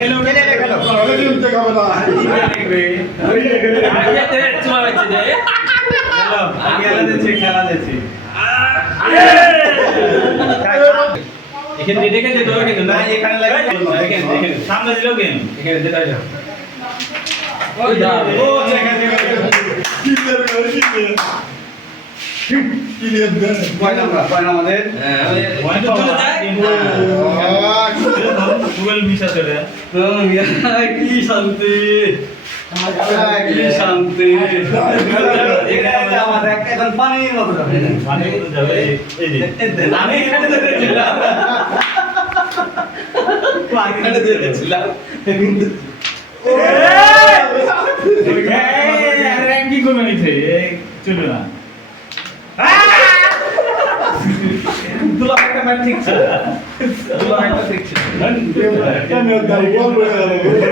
খেলো খেলে খেলো অলরেডি উঠতে হবে না খেলা দিচ্ছি এখানে দেখে যেতে হবে কিন্তু না এখানে লাগে এখানে সামনে দিলেও গেম এখানে যেতে যাও ওই যা ও সেখানে ক্লিয়ার দেন কয় নাম্বার আমাদের পয়েন্ট চলে যায় টুয়েলভ মিস আছে রে কি শান্তি কি শান্তি এখানে আমাদের এখন পানির মতো যাবে মানে যাবে এই যে আমি এখানে ধরেছিলাম এখানে ধরেছিলাম র্যাঙ্কিং কমে নিছে চলবে না দুলা একটা ম্যাচ ঠিক ছিল দুলা একটা ঠিক ছিল কেন দাও বল বলে